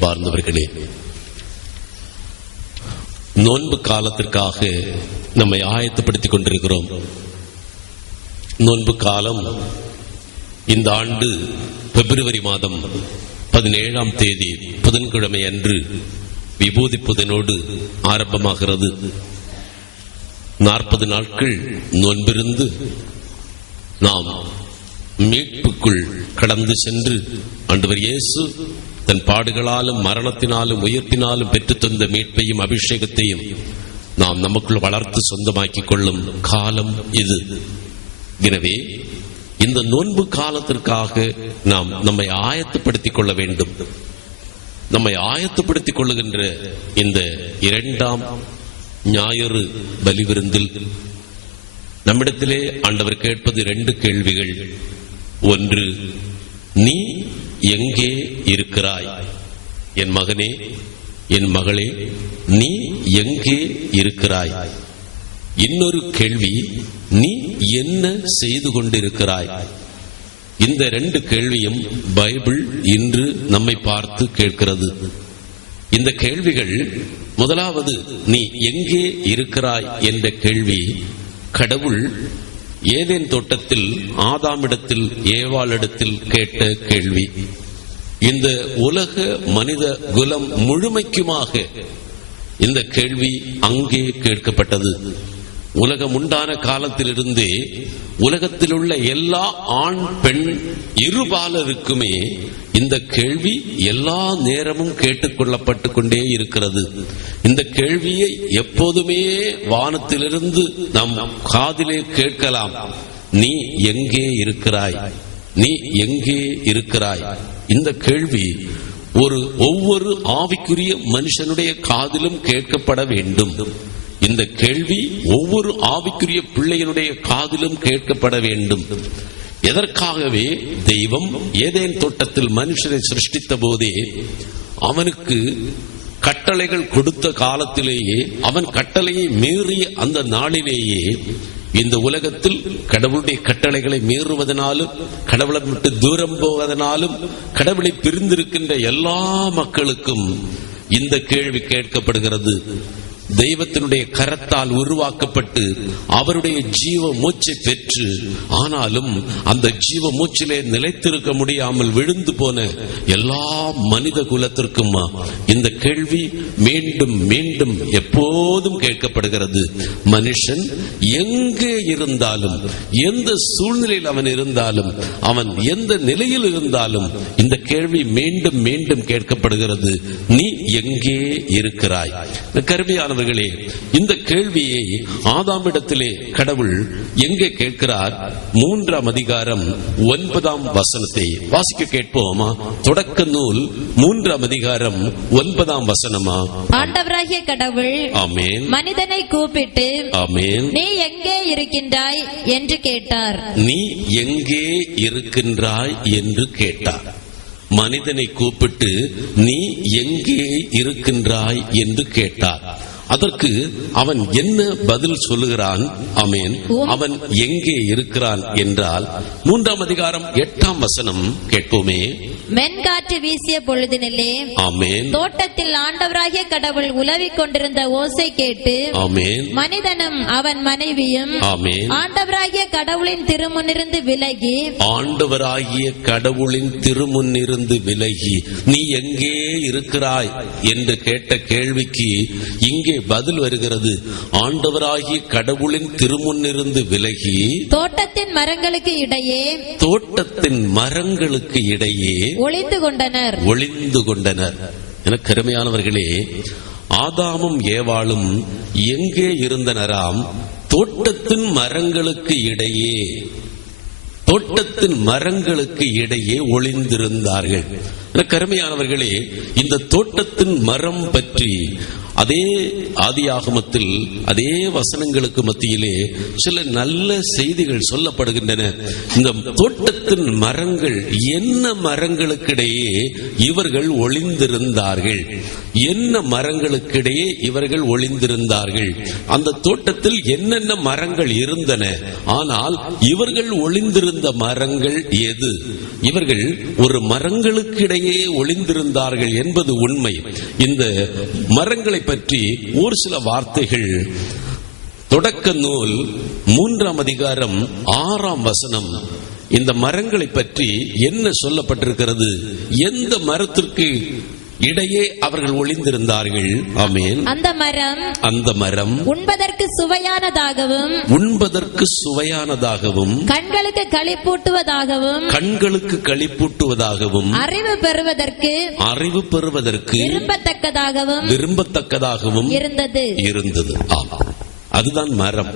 அன்பார்ந்தவர்களே, நோன்பு காலத்திற்காக நம்மை ஆயத்தப்படுத்திக் கொண்டிருக்கிறோம். நோன்பு காலம் இந்த ஆண்டு பிப்ரவரி மாதம் 17ஆம் தேதி புதன்கிழமை அன்று விபூதி புதனோடு ஆரம்பமாகிறது. 40 நாட்கள் நோன்பிருந்து நாம் மீட்புக்குள் கடந்து சென்று ஆண்டவர் இயேசு தன் பாடுகளாலும் மரணத்தினாலும் உயிர்ப்பினாலும் பெற்றுத் தந்த மீட்பையும் அபிஷேகத்தையும் நாம் நமக்குள் வளர்த்து சொந்தமாக்கிக் கொள்ளும் காலம் இது. எனவே இந்த நோன்பு காலத்திற்காக நாம் நம்மை ஆயத்தப்படுத்திக் கொள்ள வேண்டும். நம்மை ஆயத்தப்படுத்திக் கொள்ளுகின்ற இந்த 2ஆம் ஞாயிறு பலிவிருந்தில் நம்மிடத்திலே ஆண்டவர் கேட்பது 2 கேள்விகள். ஒன்று, நீ எங்கே இருக்கிறாய்? என் மகனே, என் மகளே, நீ எங்கே இருக்கிறாய்? இன்னொரு கேள்வி, நீ என்ன செய்து கொண்டிருக்கிறாய்? இந்த 2 கேள்வியும் பைபிள் இன்று நம்மை பார்த்து கேட்கிறது. இந்த கேள்விகள், முதலாவது நீ எங்கே இருக்கிறாய் என்ற கேள்வி கடவுள் ஏதேன் தோட்டத்தில் ஆதாமிடத்தில் ஏவாளிடத்தில் கேட்ட கேள்வி. இந்த உலக மனித குலம் முழுமைக்குமாக இந்த கேள்வி அங்கே கேட்கப்பட்டது. உலகம் உண்டான காலத்திலிருந்தே உலகத்தில் உள்ள எல்லா ஆண் பெண் இருபாலருக்குமே இந்த கேள்வி எல்லா நேரமும் கேட்டுக்கொள்ளப்பட்டு கொண்டே இருக்கிறது. இந்த கேள்வியை எப்போதுமே வானத்திலிருந்து நம் காதிலே கேட்கலாம். நீ எங்கே இருக்கிறாய்? நீ எங்கே இருக்கிறாய்? இந்த கேள்வி ஒவ்வொரு ஆவிக்குரிய மனுஷனுடைய காதிலும் கேட்கப்பட வேண்டும். இந்த கேள்வி ஒவ்வொரு ஆவிக்குரிய பிள்ளையினுடைய காதிலும் கேட்கப்பட வேண்டும். எதற்காகவே தெய்வம் ஏதேன் தோட்டத்தில் மனுஷனை சிருஷ்டித்த போதே அவனுக்கு கட்டளைகள் கொடுத்த காலத்திலேயே, அவன் கட்டளையை மீறிய அந்த நாளிலேயே இந்த உலகத்தில் கடவுளுடைய கட்டளைகளை மீறுவதனாலும் கடவுளை விட்டு தூரம் போவதனாலும் கடவுளை பிரிந்திருக்கின்ற எல்லா மக்களுக்கும் இந்த கேள்வி கேட்கப்படுகிறது. தெய்வத்தினுடைய கரத்தால் உருவாக்கப்பட்டு அவருடைய ஜீவ மூச்சை பெற்று, ஆனாலும் அந்த ஜீவ மூச்சிலே நிலைத்திருக்க முடியாமல் விழுந்து போன எல்லா மனித குலத்திற்கும் இந்த கேள்வி மீண்டும் மீண்டும் எப்போதும் கேட்கப்படுகிறது. மனுஷன் எங்கே இருந்தாலும், எந்த சூழ்நிலையில் அவன் இருந்தாலும், அவன் எந்த நிலையில் இருந்தாலும் இந்த கேள்வி மீண்டும் மீண்டும் கேட்கப்படுகிறது. நீ எங்கே இருக்கிறாய்? கருமையான இந்த கேள்வியை ஆதாமிடத்திலே கடவுள் எங்கே கேட்கிறார்? 3ஆம் அதிகாரம் 9ஆம் வசனத்தை வாசிக்க கேட்போமா? தொடக்க நூல் 3ஆம் அதிகாரம் 9ஆம் வசனமா? ஆண்டவராகிய கடவுள் ஆமென் மனிதனை கூப்பிட்டு ஆமென் நீ எங்கே இருக்கின்றாய் என்று கேட்டார். நீ எங்கே இருக்கின்றாய் என்று கேட்டார். மனிதனை கூப்பிட்டு நீ எங்கே இருக்கின்றாய் என்று கேட்டார். அதற்கு அவன் என்ன பதில் சொல்லுகிறான்? ஆமென். அவன் எங்கே இருக்கிறான் என்றால் 3ஆம் அதிகாரம் 8ஆம் வசனம் கேட்போமே. மென்காற்று வீசிய பொழுதினிலே ஆமென் தோட்டத்தில் ஆண்டவராகிய கடவுள் உலவிக் கொண்டிருந்த ஓசை கேட்டு ஆமென் மனிதனும் அவன் மனைவியும் ஆமென் ஆண்டவராகிய கடவுளின் திருமுன்னிருந்து விலகி ஆண்டவராகிய கடவுளின் திருமுன்னிருந்து விலகி நீ எங்கே இருக்கிறாய் என்று கேட்ட கேள்விக்கு இங்கே பதில் வருகிறது. ஆண்டவராகிய கடவுளின் திருமுன்னிருந்து விலகி தோட்டத்தின் மரங்களுக்கு இடையே ஒளிந்து கொண்டனர். எனக்கு அருமையானவர்களே, ஆதாமும் ஏவாளும் எங்கே இருந்தனராம்? தோட்டத்தின் மரங்களுக்கு இடையே ஒளிந்திருந்தார்கள். கருமையானவர்களே, இந்த தோட்டத்தின் மரம் பற்றி அதே ஆதியாகமத்தில் அதே வசனங்களுக்கு மத்தியிலே சில நல்ல செய்திகள் சொல்லப்படுகின்றன. இந்த தோட்டத்தின் மரங்கள் என்ன மரங்களுக்கிடையே இவர்கள் ஒளிந்திருந்தார்கள்? என்ன மரங்களுக்கிடையே இவர்கள் ஒளிந்திருந்தார்கள்? அந்த தோட்டத்தில் என்னென்ன மரங்கள் இருந்தன? ஆனால் இவர்கள் ஒளிந்திருந்த மரங்கள் எது? இவர்கள் ஒரு மரங்களுக்கு இடையே ஒளிந்திருந்தார்கள் என்பது உண்மை. இந்த மரங்களை பற்றி ஒரு சில வார்த்தைகள் தொடக்க நூல் 3ஆம் அதிகாரம் 6ஆம் வசனம். இந்த மரங்களை பற்றி என்ன சொல்லப்பட்டிருக்கிறது? எந்த மரத்திற்கு இடையே அவர்கள் ஒளிந்திருந்தார்கள்? ஆமென். அந்த மரம் உண்பதற்கு சுவையானதாகவும் கண்களுக்கு களிப்பூட்டுவதாகவும் அறிவு பெறுவதற்கு விரும்பத்தக்கதாகவும் இருந்தது. அதுதான் மரம்.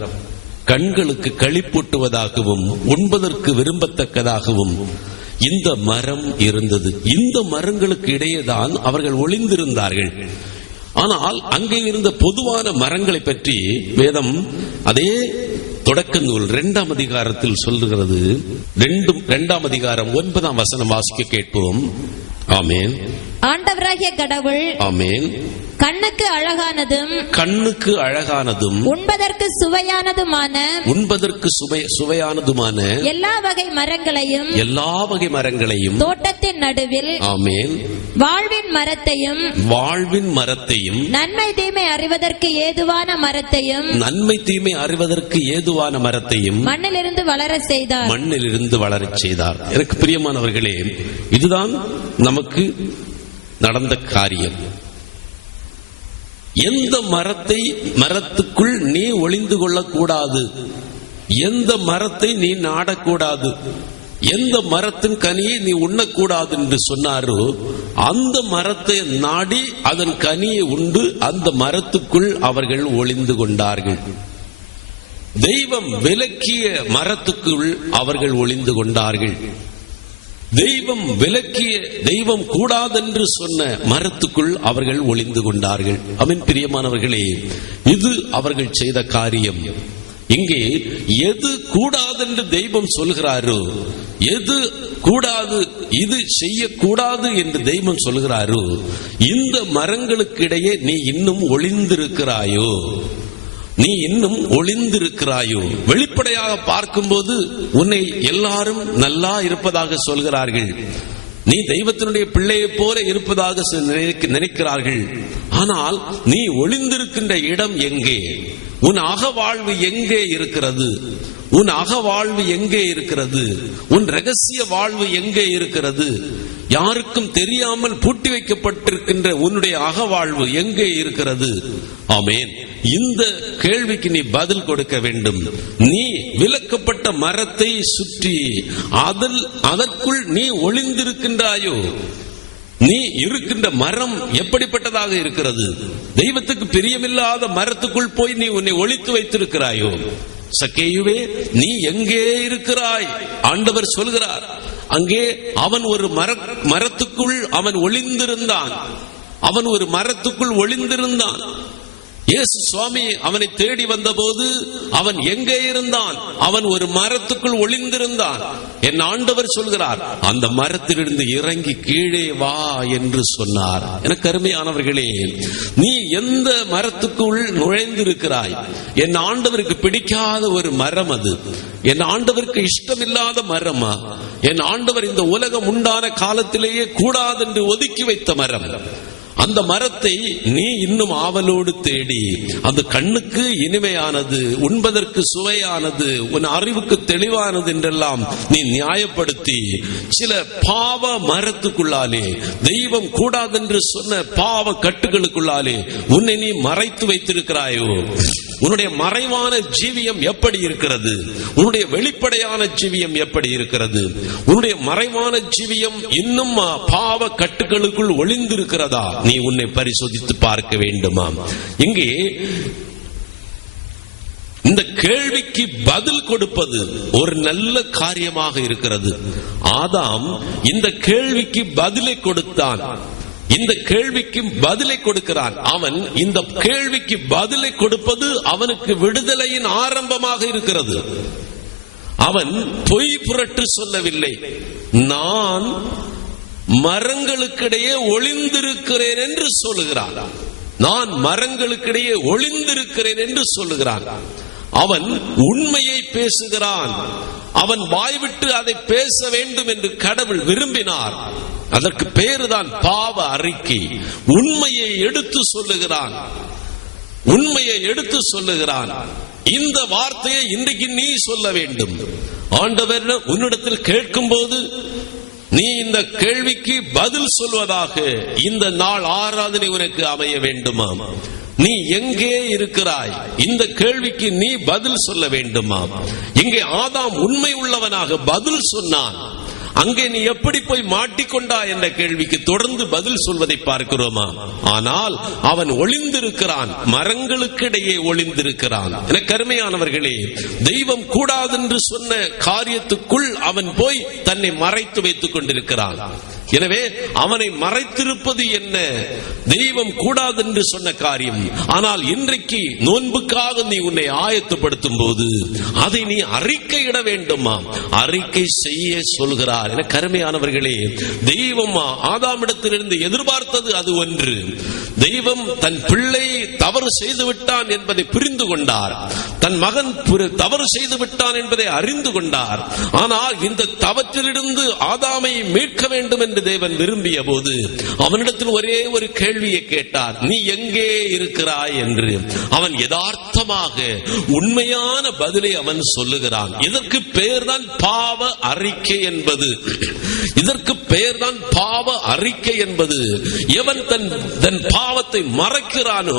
கண்களுக்கு களிப்பூட்டுவதாகவும் உண்பதற்கு விரும்பத்தக்கதாகவும் இந்த மரம் இருந்தது. இந்த மரங்களுக்கு இடையேதான் அவர்கள் ஒளிந்திருந்தார்கள். ஆனால் அங்கே இருந்த பொதுவான மரங்களை பற்றி வேதம் அதே தொடக்க நூல் 2ஆம் அதிகாரத்தில் சொல்லுகிறது. 2ஆம் அதிகாரம் 9ஆம் வசனம் வாசிக்க கேட்போம். ஆமென். ஆண்டவராகிய கடவுள் ஆமென் கண்ணுக்கு அழகானதும் உண்பதற்கு சுவையானதுமான எல்லா வகை மரங்களையும் தோட்டத்தின் நடுவில் ஆமென் வாழ்வின் மரத்தையும் நன்மை தீமை அறிவதற்கு ஏதுவான மரத்தையும் மண்ணிலிருந்து வளரச் செய்தார். எனக்கு பிரியமானவர்களே, இதுதான் நமக்கு நடந்த காரியம். எந்த மரத்துக்குள் நீ ஒளிந்து கொள்ளக்கூடாது, எந்த மரத்தை நீ நாடக்கூடாது, எந்த மரத்தின் கனியை நீ உண்ணக்கூடாது என்று சொன்னாரோ அந்த மரத்தை நாடி அதன் கனியை உண்டு அந்த மரத்துக்குள் அவர்கள் ஒளிந்து கொண்டார்கள். தெய்வம் விலக்கிய மரத்துக்குள் அவர்கள் ஒளிந்து கொண்டார்கள். தெய்வம் விலக்கிய, தெய்வம் கூடாதென்று சொன்ன மரத்துக்குள் அவர்கள் ஒளிந்து கொண்டார்கள். ஆமென். பிரியமானவர்களே, இது அவர்கள் செய்த காரியம். இங்கே எது கூடாதென்று தெய்வம் சொல்கிறாரோ, எது கூடாது, இது செய்யக்கூடாது என்று தெய்வம் சொல்கிறாரோ, இந்த மரங்களுக்கு இடையே நீ இன்னும் ஒளிந்திருக்கிறாயோ, நீ இன்னும் ஒளிந்திருக்கிறாயோ? வெளிப்படையாக பார்க்கும்போது உன்னை எல்லாரும் நல்லா இருப்பதாக சொல்கிறார்கள், நீ தெய்வத்தினுடைய பிள்ளையை போல இருப்பதாக நினைக்கிறார்கள். ஆனால் நீ ஒளிந்திருக்கின்ற இடம் எங்கே? உன் அகவாழ்வு எங்கே இருக்கிறது? உன் அகவாழ்வு எங்கே இருக்கிறது? உன் ரகசிய வாழ்வு எங்கே இருக்கிறது? யாருக்கும் தெரியாமல் பூட்டி வைக்கப்பட்டிருக்கின்ற உன்னுடைய அகவாழ்வு எங்கே இருக்கிறது? ஆமென். இந்த கேள்விக்கு நீ பதில் கொடுக்க வேண்டும். நீ விலக்கப்பட்ட மரத்தை சுற்றி அதற்குள் நீ ஒளிந்திருக்கின்றாயோ? நீ இருக்கின்ற மரம் எப்படிப்பட்டதாக இருக்கிறது? தெய்வத்துக்கு பிரியமில்லாத மரத்துக்குள் போய் நீ உன்னை ஒளித்து வைத்திருக்கிறாயோ? சக்கேயுவே, நீ எங்கே இருக்கிறாய்? ஆண்டவர் சொல்கிறார், அங்கே அவன் ஒரு மரத்துக்குள் அவன் ஒளிந்திருந்தான். அவன் ஒரு மரத்துக்குள் ஒளிந்திருந்தான். இயேசு சுவாமி அவனை தேடி வந்தபோது அவன் எங்கே இருந்தான்? அவன் ஒரு மரத்துக்குள் ஒளிந்திருந்தான். என் ஆண்டவர் சொல்கிறார், அந்த மரத்திலிருந்து இறங்கி கீழே வா என்று சொன்னார். எனக்கு அருமையானவர்களே, நீ எந்த மரத்துக்குள் நுழைந்திருக்கிறாய்? என் ஆண்டவருக்கு பிடிக்காத ஒரு மரம் அது. என் ஆண்டவருக்கு இஷ்டமில்லாத மரமா? என் ஆண்டவர் இந்த உலகம் உண்டான காலத்திலேயே கூடாதென்று ஒதுக்கி வைத்த மரம். அந்த மரத்தை நீ இன்னும் ஆவலோடு தேடி, அந்த கண்ணுக்கு இனிமையானது, உண்பதற்கு சுவையானது, உன் அறிவுக்கு தெளிவானது என்றெல்லாம் நீ நியாயப்படுத்தி சில பாவ மரத்துக்குள்ளாலே, தெய்வம் கூடாதென்று சொன்ன பாவ கட்டுகளுக்குள்ளாலே உன்னை நீ மறைத்து வைத்திருக்கிறாயோ? உன்னுடைய மறைவான ஜீவியம் எப்படி இருக்கிறது? உன்னுடைய வெளிப்படையான ஜீவியம் எப்படி இருக்கிறது? உன்னுடைய மறைவான ஜீவியம் இன்னும் பாவ கட்டுகளுக்குள் ஒளிந்திருக்கிறதா? நீ உன்னை பரிசோதித்து பார்க்க வேண்டுமா? இங்கே இந்த கேள்விக்கு பதில் கொடுப்பது ஒரு நல்ல காரியமாக இருக்கிறது. ஆதாம் இந்த கேள்விக்கு பதிலை கொடுத்தான். இந்த கேள்விக்கு பதிலை கொடுக்கிறான். அவன் இந்த கேள்விக்கு பதிலை கொடுப்பது அவனுக்கு விடுதலையின் ஆரம்பமாக இருக்கிறது. அவன் பொய் புரட்டு சொல்லவில்லை. நான் மரங்களுக்கிடையே ஒளிந்திருக்கிறேன் என்று சொல்லுகிறான். நான் மரங்களுக்கிடையே ஒளிந்திருக்கிறேன் என்று சொல்லுகிறான். அவன் உண்மையை பேசுகிறான். அவன் வாய்விட்டு அதை பேச வேண்டும் என்று கடவுள் விரும்பினார். அதற்கு பேருதான் பாவ அறிக்கை. உண்மையை எடுத்து சொல்லுகிறான், உண்மையை எடுத்து சொல்லுகிறான். இந்த வார்த்தையை இன்றைக்கு நீ சொல்ல வேண்டும். ஆண்டவர் உன்னிடத்தில் கேட்கும் போது நீ இந்த கேள்விக்கு பதில் சொல்வதாக இந்த நாள் ஆராதனை உனக்கு அமைய வேண்டுமா? நீ எங்கே இருக்கிறாய்? இந்த கேள்விக்கு நீ பதில் சொல்ல வேண்டுமா? இங்கே ஆதாம் உண்மை உள்ளவனாக பதில் சொன்னான். அங்கே நீ எப்படி போய் மாட்டிக்கொண்டாய் என்ற கேள்விக்கு தொடர்ந்து பதில் சொல்வதை பார்க்கிறோமா? ஆனால் அவன் ஒளிந்திருக்கிறான், மரங்களுக்கு இடையே ஒளிந்திருக்கிறான். எனக்கு அருமையானவர்களே, தெய்வம் கூடாதென்று சொன்ன காரியத்துக்குள் அவன் போய் தன்னை மறைத்து வைத்துக் கொண்டிருக்கிறான். எனவே அவனை மறைத்திருப்பது என்ன? தெய்வம் கூடாது என்று சொன்ன காரியம். ஆனால் இன்றைக்கு நோன்புக்காக நீ உன்னை ஆயத்தப்படுத்தும் போது அதை நீ அறிக்கையிட வேண்டுமா? அறிக்கை செய்ய சொல்கிறார். என கருமையானவர்களே, தெய்வம் ஆதாமிடத்திலிருந்து எதிர்பார்த்தது அது ஒன்று. தெய்வம் தன் பிள்ளை தவறு செய்து விட்டான் என்பதை புரிந்து கொண்டார். தன் மகன் தவறு செய்து விட்டான் என்பதை அறிந்து கொண்டார். ஆனால் இந்த தவற்றிலிருந்து ஆதாமை மீட்க வேண்டும் என்று தேவன் விரும்பிய போது அவனிடத்தில் ஒரே ஒரு கேள்வியை கேட்டார், நீ எங்கே இருக்கிறாய் என்று. அவன் யதார்த்தமாக உண்மையான பதிலை அவன் சொல்லுகிறான். இதற்கு பெயர்தான் பாவ அறிக்கை என்பது. இதற்கு பெயர்தான் பாவ அறிக்கை என்பது. எவன் தன் பாவத்தை மறைக்கிறானோ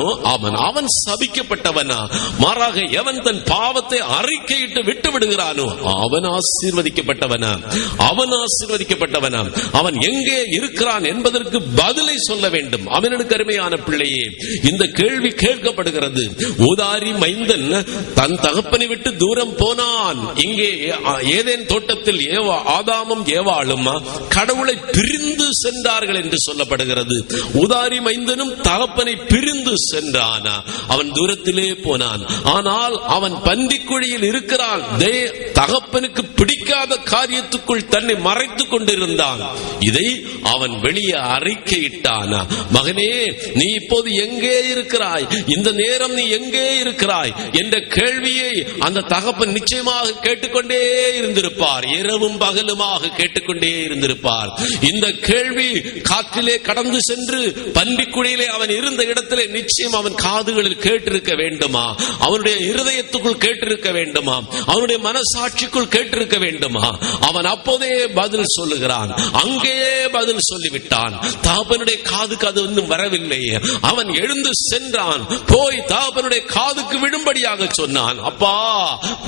அவன் சபிக்கப்பட்டவனா? மாறாக எவன் தன் பாவத்தை அறிக்கையிட்டு விட்டு விடுகிறானோ அவன் ஆசீர்வதிக்கப்பட்டவனா? அவன் ஆசீர்வதிக்கப்பட்டவனா? அவன் எங்கே இருக்கிறான் என்பதற்கு பதிலை சொல்ல வேண்டும். அவனுக்கு அருமையான பிள்ளையே, இந்த கேள்வி கேட்கப்படுகிறது. ஊதாரி மைந்தன் தன் தகப்பனை விட்டு தூரம் போனான். இங்கே ஏதேன் தோட்டத்தில் ஆதாமும் ஏவாளும் கடவுளை பிரிந்து சென்றார்கள் என்று சொல்லப்படுகிறது. ஊதாரி மைந்தனும் தகப்பனை பிரிந்து சென்றான். அவன் தூரத்திலே போனான். ஆனால் அவன் பன்றிக்குழியில் இருக்கிறான். தகப்பனுக்கு பிடிக்காத காரியத்துக்குள் தன்னை மறைத்துக் கொண்டிருந்தான். இதை அவன் வெளியே அறிக்கையிட்டான். மகனே, நீ இப்போது எங்கே இருக்கிறாய்? இந்த நேரம் நீ எங்கே இருக்கிறாய் என்ற கேள்வியை அந்த தகப்பன் நிச்சயமாக கேட்டுக்கொண்டே இருந்திருப்பார். இரவும் பகலுமாக கேட்டுக்கொண்டே இருந்திருப்பார். இந்த கேள்வி காற்றிலே கடந்து சென்று பன்றிக்குழியிலே அவன் இருந்த இடத்திலே நிச்சயம் அவன் காதுகளில் கேட்டிருக்க வேண்டுமா? அவனுடைய இருதயத்துக்குள் கேட்டிருக்க வேண்டுமா? அவனுடைய மனசாட்சிக்குள் கேட்டிருக்க வேண்டுமா? அவன் அப்போதே பதில் சொல்லுகிறான். அங்கேயே பதில் சொல்லிவிட்டான். தகப்பனுடைய காதுக்கு அது இன்னும் வரவில்லை. அவன் எழுந்து சென்றான். போய் தகப்பனுடைய காதுக்கு விடும்படியாக சொன்னான், அப்பா,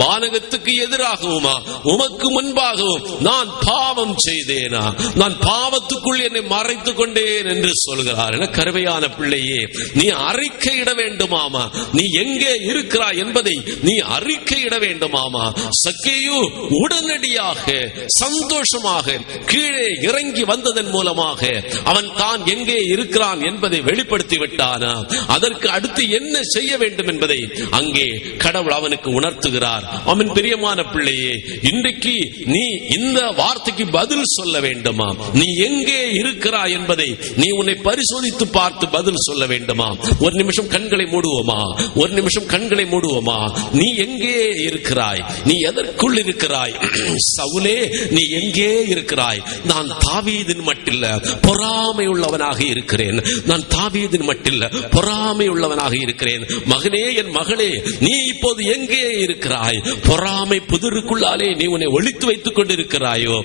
வானகத்துக்கு எதிராகவுமா உமக்கு முன்பாகவும் நான் பாவம் செய்தேனா? நான் பாவத்துக்குள் என்னை மறைத்துக் கொண்டேன் என்று சொல்கிறார். என கருமையான பிள்ளையே, நீ அறிக்கையிட வேண்டுமாமா? நீ எங்கே இருக்கிறாய் என்பதை நீ அறிக்கையிட வேண்டுமாமா? சக்கேயு உடனடியாக சந்தோஷமாக கீழே இறங்கி வந்ததன் மூலமாக அவன் தான் எங்கே இருக்கிறான் என்பதை வெளிப்படுத்தி விட்டான். அதற்கு அடுத்து என்ன செய்ய வேண்டும் என்பதை அங்கே கடவுள் அவனுக்கு உணர்த்துகிறார். அவன் பிரியமான பிள்ளையே, இன்றைக்கு நீ இந்த வார்த்தைக்கு பதில் சொல்ல வேண்டுமா? நீ எங்கே இருக்கிறாய் என்பதை நீ உன்னை பரிசோதித்து பார்த்து பதில் சொல்ல வேண்டுமா? ஒரு நிமிஷம் கண்களை மூடுவோமா? ஒரு நிமிஷம் கண்களை மூடுவோமா? நீ எங்கே இருக்கிறாய்? நீ எதற்குள் இருக்கிறாய்? சவுலே, நீ எங்கே இருக்கிறாய்? நான் தாவீதின் மட்டில்ல பொறாமை உள்ளவனாக இருக்கிறேன். நான் தாவீதின் மட்டில்ல பொறாமை உள்ளவனாக இருக்கிறேன். மகனே, என் மகளே, நீ இப்போது எங்கே இருக்கிறாய்? பொறாமை புதிருக்குள்ளாலே நீ உன்னை ஒளித்து வைத்துக் கொண்டிருக்கிறாயோ?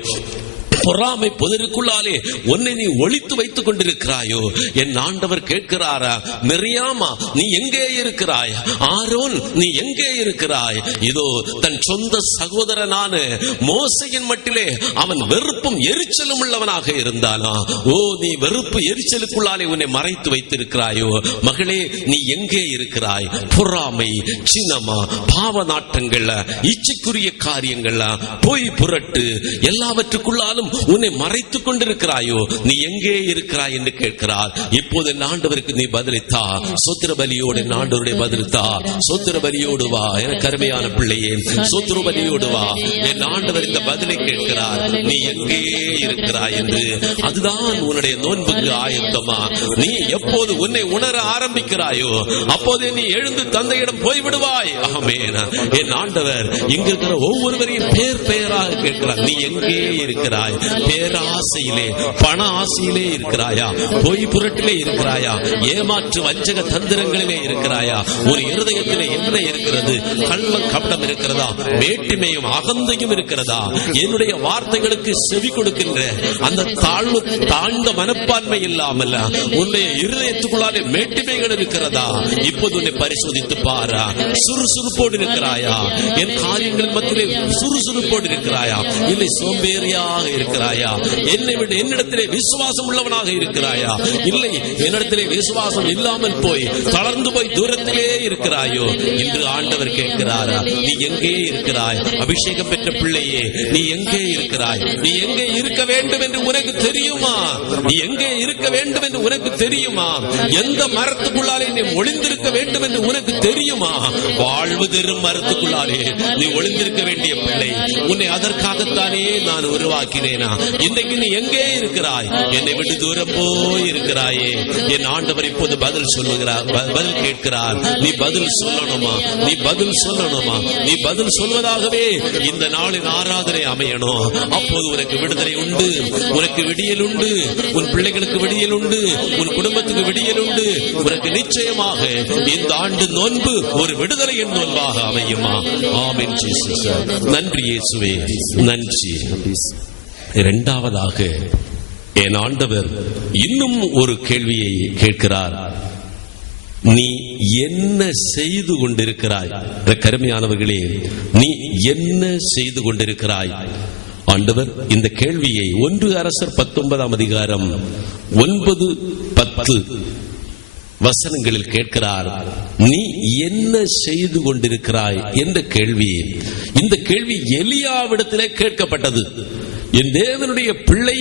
பொறாமை புதருக்குள்ளாலே உன்னை நீ ஒளித்து வைத்துக் கொண்டிருக்கிறாயோ? என் ஆண்டவர் கேட்கிறாரா, மிரியாமா, நீ எங்கே இருக்கிறாய்? ஆரோன், நீ எங்கே இருக்கிறாய்? இதோ தன் சொந்த சகோதரனான மோசையின் மட்டிலே அவன் வெறுப்பும் எரிச்சலும் உள்ளவனாக இருந்தானா? ஓ, நீ வெறுப்பு எரிச்சலுக்குள்ளாலே உன்னை மறைத்து வைத்திருக்கிறாயோ? மகளே, நீ எங்கே இருக்கிறாய்? பொறாமை, சின்னமா, பாவ நாட்டங்கள், இச்சைக்குரிய காரியங்கள், பொய் புரட்டு, எல்லாவற்றுக்குள்ளாலும் உன்னை மறைத்துக் கொண்டிருக்கிறாயோ? நீ எங்கே இருக்கிறாய் என்று கேட்கிறார். இப்போது என் ஆண்டவருக்கு நீ பதிலித்தா. சோத்திர பலியோடு என் ஆண்டவருடைய பதிலித்தா. சோத்திர பலியோடு வா எனக்கு அருமையான பிள்ளையே, சோத்திர பலியோடு வா. என் ஆண்டவர் இந்த பதிலை கேட்கிறார். நீ எங்கே இருக்கிறாய் என்று. அதுதான் உன்னுடைய நோன்புக்கு ஆயத்தமா. நீ எப்போது உன்னை உணர ஆரம்பிக்கிறாயோ அப்போதே நீ எழுந்து தந்தையிடம் போய்விடுவாய். ஆமென். என் ஆண்டவர் இங்க இருக்கிற ஒவ்வொருவரையும் பேர் பெயராக கேட்கிறார். நீ எங்கே இருக்கிறாய்? பேராசையிலே, பண ஆசையிலே இருக்கிறாயா? பொய் புரட்டிலே இருக்கிறாயா? ஏமாற்று வஞ்சக தந்திரங்களிலே இருக்கிறாயா? ஒரு இருதயத்திலே என்ன இருக்கிறது? கள்ள கபடம் இருக்கிறதா? வேட்டுமையும் அகந்தையும் இருக்கிறதா? என்னுடைய வார்த்தைகளுக்கு செவி கொடுக்கின்ற அந்த தாழ்ந்த மனப்பான்மை இல்லாமல் உன்னுடைய இருதயத்துக்குள்ளாலே மேட்டுமைகள் இருக்கிறதா? இப்போது உன்னை பரிசோதித்து பாரா. சுறுசுறுப்போடு இருக்கிறாயா? என் காரியங்கள் மத்தியிலே சுறுசுறுப்போடு இருக்கிறாயா? இல்லை சோம்பேறியாக இருக்கிறாயா? என்னை விட என்னிடத்திலே விசுவாசம் உள்ளவனாக இருக்கிறாயா? இல்லை என்னிடத்திலே விசுவாசம் இல்லாமல் போய் தளர்ந்து போய் தூரத்திலே இருக்கிறாயோ? இன்று ஆண்டவர் கேட்கிறாரா, நீ எங்கே இருக்கிறாய்? அபிஷேகம் பெற்ற பிள்ளையே, நீ எங்கே இருக்கிறாய்? நீ எங்கே இருக்க வேண்டும் என்று உனக்கு தெரியுமா? நீ எங்கே இருக்க வேண்டும் என்று உனக்கு தெரியுமா? எந்த மரத்துக்குள்ளாலே நீ ஒளிந்திருக்க வேண்டும் என்று உனக்கு தெரியுமா? வாழ்வு தரும் மரத்துக்குள்ளாலே நீ ஒளிந்திருக்க வேண்டிய பிள்ளை. உன்னை அதற்காகத்தானே நான் உருவாக்கினேனா? இன்றைக்கு நீ எங்கே இருக்கிறாய்? என்னை விட்டு தூரம் போய் இருக்கிறாயே. என் ஆண்டவர் இப்போது பதில் சொல்லுகிறார், பதில் கேட்கிறார். நீ பதில் சொல்லணுமா? நீ பதில் சொல்லணுமா? நீ பதில் சொல்வதாகவே இந்த நாளின் ஆராதனை அமையணும். அப்போது உனக்கு விடுதலை உண்டு, உனக்கு விடியல் உண்டு, உன் பிள்ளைகளுக்கு விடியல் உண்டு, உன் குடும்பத்துக்கு விடியல் உண்டு. உனக்கு நிச்சயமாக இந்த ஆண்டு நோன்பு ஒரு விடுதலையின் நோன்பாக அமையுமா? ஆமென் ஜீசஸ். நன்றி இயேசுவே, நன்றி. இரண்டாவதாக என் ஆண்டவர் இன்னும் ஒரு கேள்வியை கேட்கிறார். நீ என்ன செய்து கொண்டிருக்கிறாய்? கருமையானவர்களே, நீ என்ன செய்து கொண்டிருக்கிறாய்? ஆண்டவர் இந்த கேள்வியை 1 அரசர் 19ஆம் அதிகாரம் 9-10 வசனங்களில் கேட்கிறார். நீ என்ன செய்து கொண்டிருக்கிறாய் என்ற கேள்வி. இந்த கேள்வி எலியாவிடத்திலே கேட்கப்பட்டது. என் தேவனுடைய பிள்ளை,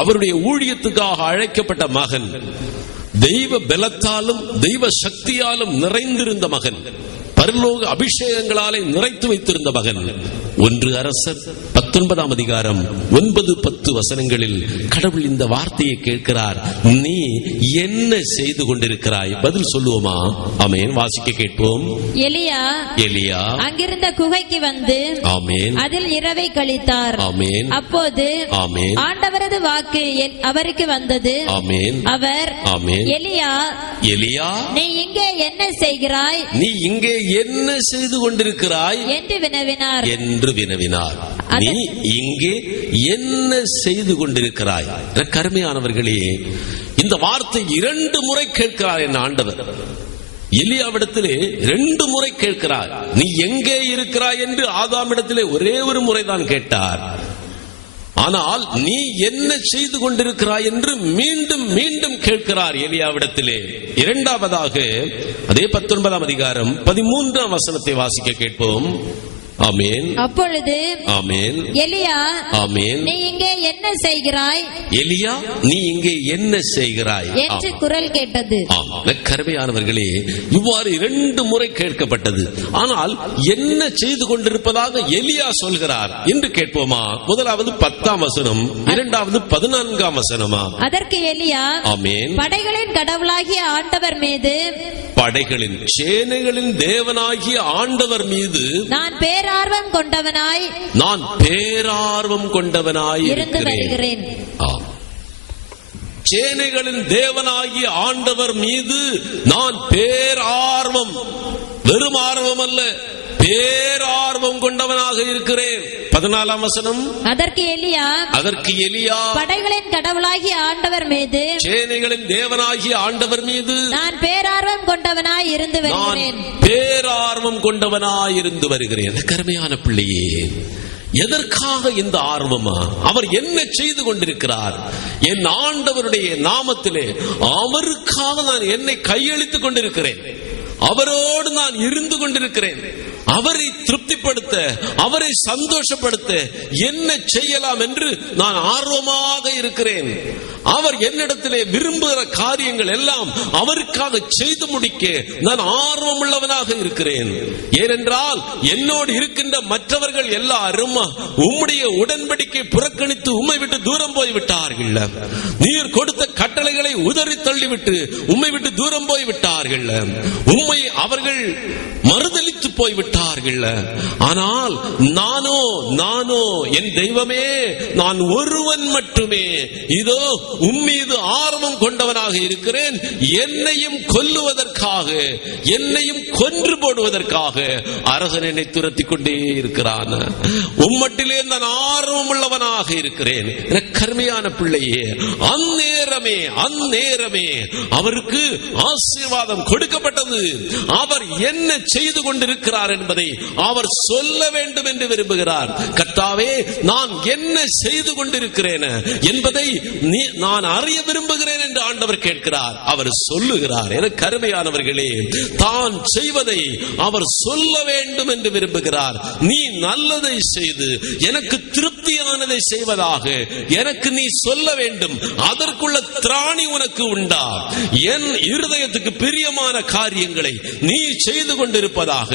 அவருடைய ஊழியத்துக்காக அழைக்கப்பட்ட மகன், தெய்வ பலத்தாலும் தெய்வ சக்தியாலும் நிறைந்திருந்த மகன், பரலோக அபிஷேகங்களாலே நிறைத்து வைத்திருந்த மகன். 1 அரசர் 19ஆம் அதிகாரம் 9-10 வசனங்களில் கடவுள் இந்த வார்த்தையை கேட்கிறார். நீ என்ன செய்து கொண்டிருக்கிறாய்? பதில் சொல்லுவோமா? ஆமென். வாசிக்க கேட்போம். எலியா அங்கிருந்த குகைக்கு வந்து ஆமென் அதில் இரவை கழித்தார். ஆமென். அப்போது ஆமென் ஆண்டவரது வாக்கு அவருக்கு வந்தது. ஆமென். அவர் ஆமென். எலியா, நீ இங்கே என்ன செய்கிறாய்? நீ இங்கே என்ன செய்து கொண்டிருக்கிறாய் என்று வினவினார். நீ இங்கே என்ன செய்து கொண்டிருக்கிறாய்? கருமையானவர்களே, இந்த வார்த்தை 2 முறை கேட்கிறார் என் ஆண்டவர். எலியாவிடத்திலே 2 முறை கேட்கிறார். நீ எங்கே இருக்கிறாய் என்று ஆதாமிடத்திலே ஒரே ஒரு முறைதான் கேட்டார். ஆனால் நீ என்ன செய்து கொண்டிருக்கிறாய் என்று மீண்டும் மீண்டும் கேட்கிறார் எலியாவிடத்திலே. இரண்டாவதாக அதே 19ஆம் அதிகாரம் 13ஆம் வசனத்தை வாசிக்க கேட்போம். ஆமென். அப்பொழுது ஆமென். எலியா, ஆமென், நீ இங்கே என்ன செய்கிறாய்? எலியா, நீ இங்கே என்ன செய்கிறாய் என்று குரல் கேட்டது. கருமையானவர்களே, இவ்வாறு 2 முறை கேட்கப்பட்டது. ஆனால் என்ன செய்து கொண்டிருப்பதாக எலியா சொல்கிறார் என்று கேட்போமா? முதலாவது 10ஆம் வசனம், இரண்டாவது 14ஆம் வசனமா? அதற்கு எலியா, ஆமென், படைகளின் கடவுளாகிய ஆண்டவர் மீது, படைகளின் சேனைகளின் தேவனாகிய ஆண்டவர் மீது நான் பேரார்வம் கொண்டவனாய் இருந்து வருகிறேன். சேனைகளின் தேவனாகிய ஆண்டவர் மீது நான் பேரார்வம், வெறும் ஆர்வம் அல்ல, பேரார்வம் கொண்டவனாக இருக்கிறேன். 14ஆம் வசனம். அதற்கு எலியா, படைகளின் கடவுளாகிய ஆண்டவர் மீது, சேனைகளின் தேவனாகிய ஆண்டவர் மீது நான் பேரார்வம் கொண்டவனாய் இருந்து வருகிறேன். பேரார்வம் கொண்டவனாய் இருந்து வருகிறேன். கருமையான பிள்ளையே, எதற்காக இந்த ஆர்வமா? அவர் என்ன செய்து கொண்டிருக்கிறார்? என் ஆண்டவருடைய நாமத்திலே அவருக்காக நான் என்னை கையளித்துக் கொண்டிருக்கிறேன். அவரோடு நான் இருந்து கொண்டிருக்கிறேன். அவரை திருப்திப்படுத்த, அவரை சந்தோஷப்படுத்த என்ன செய்யலாம் என்று நான் ஆர்வமாக இருக்கிறேன். அவர் என்னிடத்திலே விரும்புகிற காரியங்கள் எல்லாம் அவருக்காக செய்து முடிக்க நான் ஆர்வம் உள்ளவனாக இருக்கிறேன். ஏனென்றால் என்னோடு இருக்கின்ற மற்றவர்கள் எல்லாரும் உம்முடைய உடன்படிக்கை புறக்கணித்து உம்மை விட்டு தூரம் போய்விட்டார்கள். நீர் கொடுத்த கட்டளைகளை உதறி தள்ளிவிட்டு உம்மை விட்டு தூரம் போய்விட்டார்கள். உம்மை அவர்கள் மறுதலித்து போய்விட்டார்கள். ஆனால் நானோ என் தெய்வமே, நான் ஒருவன் மட்டுமே இதோ உம்மீது ஆர்வம் கொண்டவனாக இருக்கிறேன். என்னையும் கொல்லுவதற்காக, என்னையும் கொன்று போடுவதற்காக அரசன் என்னை துரத்தி கொண்டே இருக்கிறான். உம்மட்டிலே நான் ஆர்வம் உள்ளவனாக இருக்கிறேன். கருமையான பிள்ளையே, அந்நேரமே அவருக்கு ஆசீர்வாதம் கொடுக்கப்பட்டது. அவர் என்ன செய்து கொண்டிருக்கிறார் என்பதை அவர் சொல்ல வேண்டும் என்று விரும்புகிறார். கர்த்தாவே, நான் என்ன செய்து கொண்டிருக்கிறேன் என்பதை நான் அறிய விரும்புகிறேன் என்று ஆண்டவர் கேட்கிறார். அவர் சொல்லுகிறார். எனக்கு அருமையானவர்களே, தான் செய்வதை அவர் சொல்ல வேண்டும் என்று விரும்புகிறார். நீ நல்லதை செய்து எனக்கு திருப்தியானதை செய்வதாக எனக்கு நீ சொல்ல வேண்டும். அதற்குள்ள திராணி உனக்கு உண்டா? என் இருதயத்துக்கு பிரியமான காரியங்களை நீ செய்து கொண்டிருப்பதாக,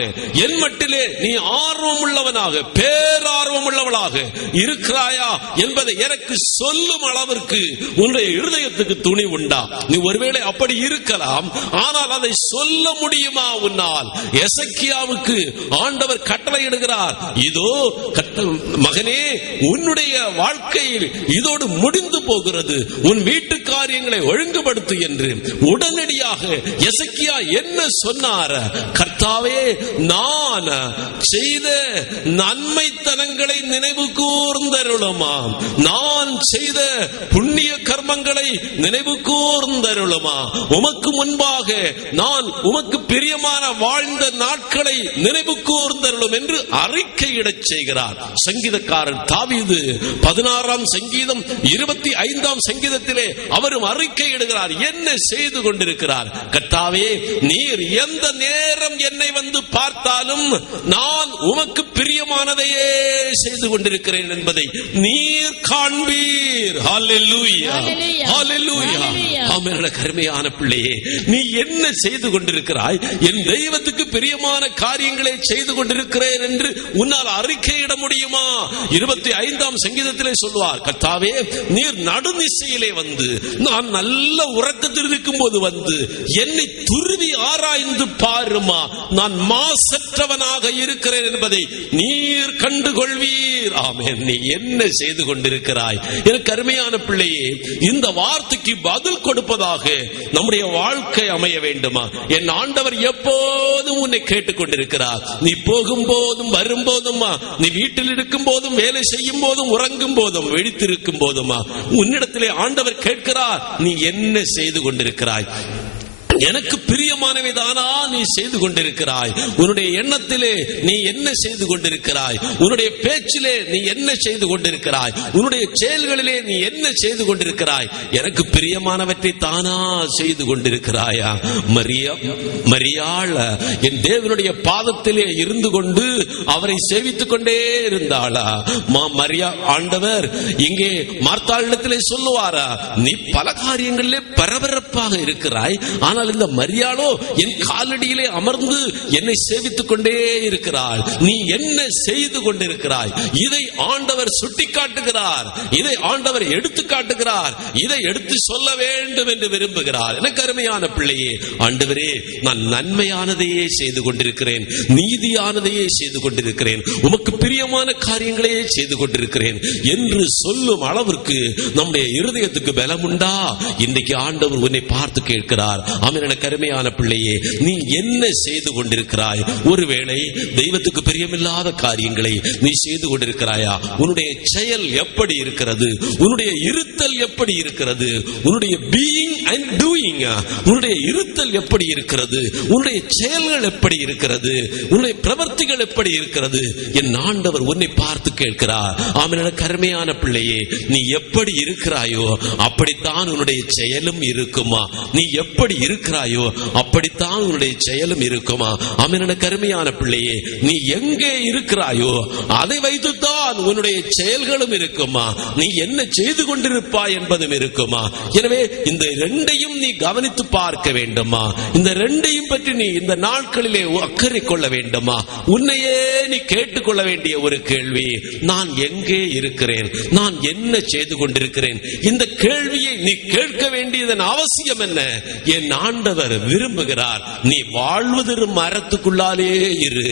என் மட்டிலே நீ ஆர்வம் உள்ளவனாக, பேரார்வம் உள்ளவளாக இருக்கிறாயா என்பதை எனக்கு சொல்லும் அளவிற்கு உன்னுடைய இருதயத்துக்கு துணி உண்டா? நீ ஒருவேளை அப்படி இருக்கலாம், ஆனால் அதை சொல்ல முடியுமா உன்னால்? எசேக்கியாவுக்கு ஆண்டவர் கட்டளையிடுகிறார், இதோ மகனே, உன்னுடைய வாழ்க்கையில் இதோடு முடிந்து போகிறது, உன் வீட்டு காரியங்களை ஒழுங்குபடுத்து என்று. உடனடியாக எசேக்கியா என்ன சொன்னார்? கர்த்தாவே, நான் செய்த நன்மைத்தனங்களை நினைவு கூர்ந்தருளுமா, நான் செய்த புண்ணிய கர்மங்களை நினைவு கூர்ந்தருளுமா, உமக்கு முன்பாக நான் உமக்கு பிரியமான வாழ்ந்த நாட்களை நினைவு கூர்ந்தருளும் என்று அறிக்கையிடச் செய்கிறார். சங்கீதக்காரன் தாவீது 16ஆம் சங்கீதம் 25ஆம் சங்கீதத்திலே அவரும் அறிக்கையிடுகிறார். என்ன செய்து கொண்டிருக்கிறார்? கர்த்தாவே, நீர் எந்த நேரம் என்னை வந்து பார்த்தாலும் நான் உமக்கு பிரியமானதையே செய்து கொண்டிருக்கிறேன் என்பதை நீர் காண்பீர். ஹல்லேலூயா, ஹல்லேலூயா. ஆமென். கருமையான பிள்ளையே, நீ என்ன செய்து கொண்டிருக்கிறாய்? என் தெய்வத்துக்கு பிரியமான காரியங்களை செய்து கொண்டிருக்கிறேன் என்று உன்னால் அறிக்கையிட முடியுமா? 25ஆம் சங்கீதத்திலே சொல்வார், கர்த்தாவே, நீர் நடுநிசையிலே வந்து, நான் நல்ல உறக்கத்தில் இருக்கும் போது வந்து என்னை துருவி ஆராய்ந்து பாருமா, நான் மாசற்றவனாக இருக்கிறேன் என்பதை நீர் கண்டுகொள்வீர். ஆமென். நீ என்ன செய்து கொண்டிருக்கிறாய்? எனக்கு அருமையான பிள்ளையே, இந்த வார்த்தைக்கு பதில் கொடுப்பதாக நம்முடைய வாழ்க்கை அமைய வேண்டுமா? என் ஆண்டவர் எப்போதும் உன்னை கேட்டுக் கொண்டிருக்கிறார். நீ போகும் போதும் வரும்போதும், நீ வீட்டில் இருக்கும் போதும், வேலை செய்யும் போதும், உறங்கும் போதும், விழித்திருக்கும் போதுமா, உன்னிடத்திலே ஆண்டவர் கேட்கிறார், நீ என்ன செய்து கொண்டிருக்கிறாய்? எனக்கு பிரியமானவை தானா நீ செய்து கொண்டிருக்கிறாய்? உன்னுடைய எண்ணத்திலே நீ என்ன செய்து கொண்டிருக்கிறாய்? உன்னுடைய பேச்சிலே நீ என்ன செய்து கொண்டிருக்கிறாய்? உன்னுடைய செயல்களிலே நீ என்ன செய்து கொண்டிருக்கிறாய்? எனக்கு பிரியமானவற்றை தானா செய்து கொண்டிருக்கிறாயா? மரியாள் என் தேவனுடைய பாதத்திலே இருந்து கொண்டு அவரை சேவித்துக் கொண்டே இருந்தாளா? மரியா ஆண்டவர் இங்கே மார்த்தாளிடத்திலே சொல்லுவாரா, நீ பல காரியங்களிலே பரபரப்பாக இருக்கிறாய், ஆனால் இந்த மரியாளோ என் காலடியிலே அமர்ந்து என்னை சேவித்துக் கொண்டே இருக்கிறாள். நீ என்ன செய்து கொண்டிருக்கிறாய்? இதை ஆண்டவர் சுட்டிக்காட்டுகிறார், இதை ஆண்டவர் எடுத்து காட்டுகிறார், இதை எடுத்து சொல்ல வேண்டும் என்று விரும்புகிறார். எனக்கு அருமையான பிள்ளையே, ஆண்டவரே, நான் நன்மையானதையே செய்து கொண்டிருக்கிறேன், நீதியானதையே செய்து கொண்டிருக்கிறேன், உமக்கு பிரியமான காரியங்களையே செய்து கொண்டிருக்கிறேன் என்று சொல்லும் அளவிற்கு நம்முடைய இருதயத்துக்கு பலம் உண்டா? இன்றைக்கு ஆண்டவர் உன்னை பார்த்து கேட்கிறார். எனக்கு அருமையான பிள்ளையே, நீ என்ன செய்து கொண்டிருக்கிறாய்? ஒருவேளை தெய்வத்துக்கு பிரியமில்லாத காரியங்களை நீ செய்து கொண்டிருக்கிறாயா? உன்னுடைய செயல் எப்படி இருக்கிறது? உன்னுடைய இருத்தல் எப்படி இருக்கிறது? உன்னுடைய பீயிங் அண்ட் டூயிங், உன்னுடைய இருத்தல் எப்படி இருக்கிறது? உன்னுடைய செயல்கள் எப்படி இருக்கிறது? உன்னுடைய பிரவர்த்திகள் எப்படி இருக்கிறது? என் ஆண்டவர் உன்னை பார்த்து கேட்கிறார். ஆமென். எனக்கு அருமையான பிள்ளையே, நீ எப்படி இருக்கிறாயோ அப்படித்தான் உன்னுடைய செயலும் இருக்குமா? நீ எப்படி இருக்கிற இருக்கிறாயோ அப்படித்தான் உன்னுடைய செயலும் இருக்குமா. ஆமென். கருமையான பிள்ளையே, நீ எங்கே இருக்கிறாயோ அதை வைத்துத்தான் உன்னுடைய செயல்களும் இருக்குமா. நீ என்ன செய்து கொண்டிருப்பாய் என்பதும் இருக்குமா. எனவே இந்த ரெண்டையும் நீ கவனித்து பார்க்க வேண்டுமா. இந்த ரெண்டையும் பற்றி நீ இந்த நாட்களிலே அக்கறை கொள்ள வேண்டுமா. உன்னையே நீ கேட்டுக்கொள்ள வேண்டிய ஒரு கேள்வி, நான் எங்கே இருக்கிறேன், நான் என்ன செய்து கொண்டிருக்கிறேன். இந்த கேள்வியை நீ கேட்க வேண்டியதன் அவசியம் என்ன? என் ஆண்டவர் விரும்புகிறார் நீ வாழ்வதரும் மரத்துக்குள்ளாலே இரு.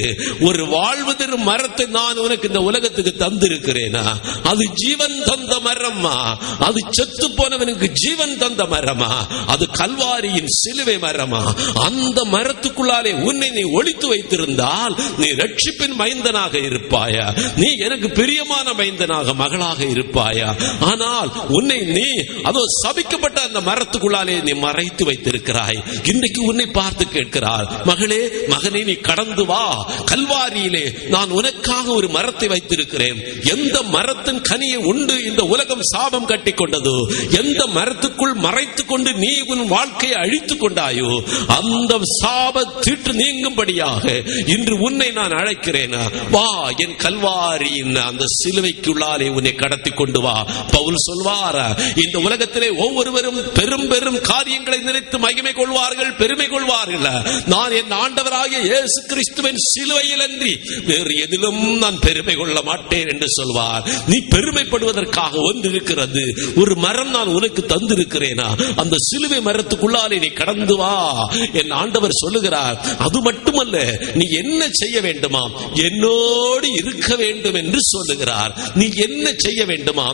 ஒரு வாழ்வதரும் மரத்தை நான் உனக்கு இந்த உலகத்துக்கு தந்திருக்கிறேனா? அது ஜீவன் தந்த மரமா? அது செத்து போனவனுக்கு ஜீவன் தந்த மரமா? அது கல்வாரியின் சிலுவை மரமா? அந்த மரத்துக்குள்ளாலே உன்னை நீ ஒளித்து வைத்திருந்தால் நீ ரட்சிப்பின் மைந்தனாக இருப்பாயா? நீ எனக்கு பிரியமான மைந்தனாக மகளாக இருப்பாயா? ஆனால் உன்னை நீ அதோ சபிக்கப்பட்ட அந்த மரத்துக்குள்ளாலே நீ மறைத்து வைத்திருக்கிறாய். இன்றைக்கு உன்னை பார்த்து கேட்கிறார், மகளே மகனே, நீ கடந்து வா. கல்வாரியிலே நான் உனக்காக ஒரு மரத்தை வைத்திருக்கிறேன். எந்த மரத்தின் கனியை உண்டு இந்த உலகம் சாபம் கட்டி கொண்டதோ, எந்த மரத்துக்குள் மறைத்துக் கொண்டு நீ உன் வாழ்க்கையை அழித்துக் கொண்டாயோ, அந்த சாப தீட்டு நீங்கும்படியாக இன்று உன்னை நான் அழைக்கிறேன். வா, என் கல்வாரியின் அந்த சிலுவைக்குள்ளாலே உன்னை கடத்தி கொண்டு வா. பவுல் சொல்வார், இந்த உலகத்திலே ஒவ்வொருவரும் பெரும் பெரும் காரியங்களை நினைத்து மகிமை கொள்வார்கள், பெருமை கொள்வார்கள். நான் என் ஆண்டவராகிய இயேசு கிறிஸ்துவின் சிலுவையில் அன்றி வேறு எதிலும் நான் பெருமை கொள்ள மாட்டேன் என்று சொல்வார். நீ பெருமைப்படுவதற்காக ஒன்று இருக்கிறது. ஒரு மரம் நான் உனக்கு தந்திருக்கிறேனா? அந்த சிலுவை மரத்துக்குள்ளாலே நீ கடந்து வா. என் ஆண்டவர் சொல்லுகிறார். அது மட்டுமல்ல, நீ என்ன செய்ய வேண்டுமா? என்னோடு இருக்க வேண்டும் என்று சொல்லுகிறார். நீ என்ன செய்ய வேண்டுமா?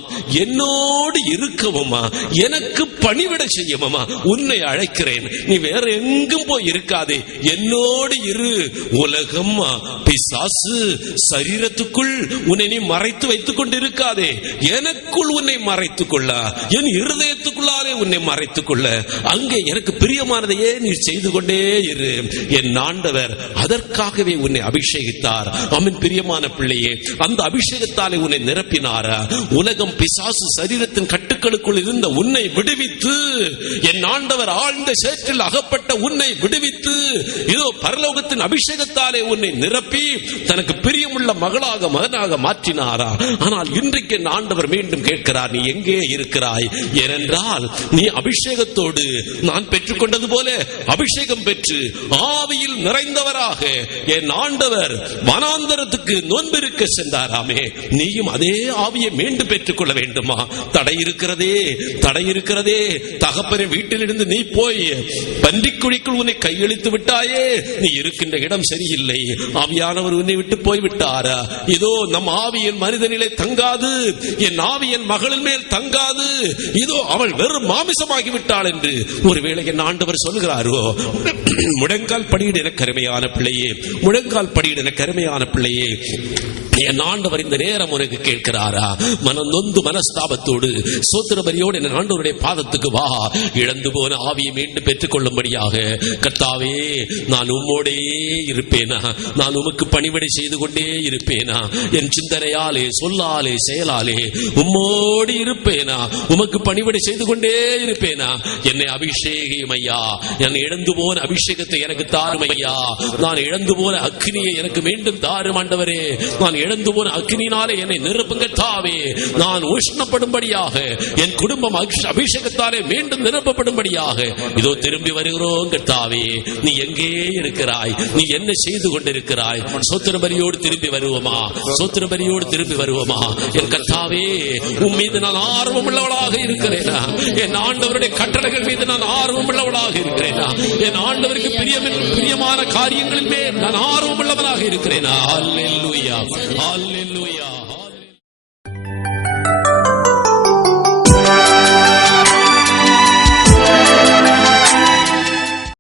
என்னோடு இருக்கவுமா, எனக்கு பணிவிட செய்யவுமா உன்னை அழைக்கிறேன். நீ வேற எங்கும் போய் இருக்காதே, என்னோடு இரு. உலகம், பிசாசு, சரீரத்துக்குள் உன்னை நீ மறைத்து வைத்துக் கொண்டிருக்காதே. எனக்குள் உன்னை மறைத்துக் கொள்ள, என் இருதயத்துக்குள்ளாலே உன்னை மறைத்துக் கொள்ள. அங்கே எனக்கு பிரியமானதையே நீ செய்து கொண்டே இரு. என் ஆண்டவர் அதற்காகவே உன்னை அபிஷேகித்தார். அவன் பிரியமான பிள்ளையே, அந்த அபிஷேகத்தாலே உன்னை நிரப்பினார். உலகம், பிசாசு, சரீரத்தின் கட்டுக்களுக்குள் இருந்த உன்னை விடுவித்து, என் ஆண்டவர் ஆழ்ந்த சேற்றில் அகப்பட்ட உன்னை விடுவித்து, இதோ பரலோகத்தின் அபிஷேகத்தாலே உன்னை நிரப்பி தனக்கு பிரியமுள்ள மகளாக மகனாக மாற்றினாரா. ஆனால் இன்றைக்கு என் ஆண்டவர் மீண்டும் கேட்கிறார், நீ எங்கே இருக்கிறாய்? ஏனென்றால் நீ அபிஷேகத்தோடு நான் பெற்றுக்கொண்டது போல அபிஷேகம் பெற்று ஆவியில் நிறைந்தவராக என் ஆண்டவர் வனாந்தரத்துக்கு நோன்பிருக்க சென்றாராமே. நீயும் அதே ஆவியை மீண்டும் பெற்றுக் கொள்ள வேண்டுமா? தடை இருக்கிறதே, தடை இருக்கிறதே. தகப்பன வீட்டிலிருந்து நீ போய் பன்றிக்குழிக்குள் உன்னை கையெழுத்து விட்டாயே, நீ இருக்கின்ற இடம் சரியில்லை. ஆவியானவர் உன்னை விட்டு போய்விட்டாரா? இதோ நம் ஆவியின் மனிதனிலே தங்காது, என் ஆவியின் மகளின் மேல் தங்காது. இதோ அவள் வெறும் மாமிசமாகி விட்டாள் என்று ஒருவேளை என் ஆண்டவர் சொல்கிறாரோ? முழங்கால் படியிட என கருமையான பிள்ளையே, முழங்கால் படியிட என கருமையான பிள்ளையே, என் ஆண்டவர் இந்த நேரம் உனக்கு கேட்கிறாரா? மனம் நொந்து மனஸ்தாபத்தோடு சோத்திரபரியோடு என் ஆண்டவருடைய பாதத்துக்கு வா. இழந்து போன ஆவியை மீண்டும் பெற்றுக் கொள்ளும்படியாக, கர்த்தாவே நான் உம்மோடே இருப்பேனா? நான் உமக்கு பணிவிடை செய்து கொண்டே இருப்பேனா? என் சிந்தனையாலே, சொல்லாலே, செயலாலே உம்மோடு இருப்பேனா? உமக்கு பணிவிடை செய்து கொண்டே இருப்பேனா? என்னை அபிஷேகம் ஐயா, என் இழந்து போன அபிஷேகத்தை எனக்கு தாரும் ஐயா. நான் இழந்து போன அக்னியை எனக்கு மீண்டும் தாரும் ஆண்டவரே. நான் இழந்து போன அக்னியினாலே என்னை நிரப்புங்க தாவே. நான் உஷ்ணப்படும்படியாக, என் குடும்பம் அபிஷேகத்தாலே மீண்டும் நிரப்பப்படும்படியாக இதோ திரும்பி வருகிறோம் கர்த்தாவே. நீ எங்கே இருக்கிறாய்? நீ என்ன செய்து கொண்டிருக்கிறாய்? சோத்திரபலியோடு திரும்பி வருவோமா? சோத்திரபலியோடு திரும்பி வருவோமா? என் கர்த்தாவே, உன் மீது நான் ஆர்வம் உள்ளவளாக இருக்கிறேனா? என் ஆண்டவருடைய கட்டளைகள் மீது நான் ஆர்வம் உள்ளவளாக இருக்கிறேனா? என் ஆண்டவருக்கு பிரியமான காரியங்களின் மேல் நான் ஆர்வம் உள்ளவனாக இருக்கிறேனா? அல்லேலூயா, அல்லேலூயா.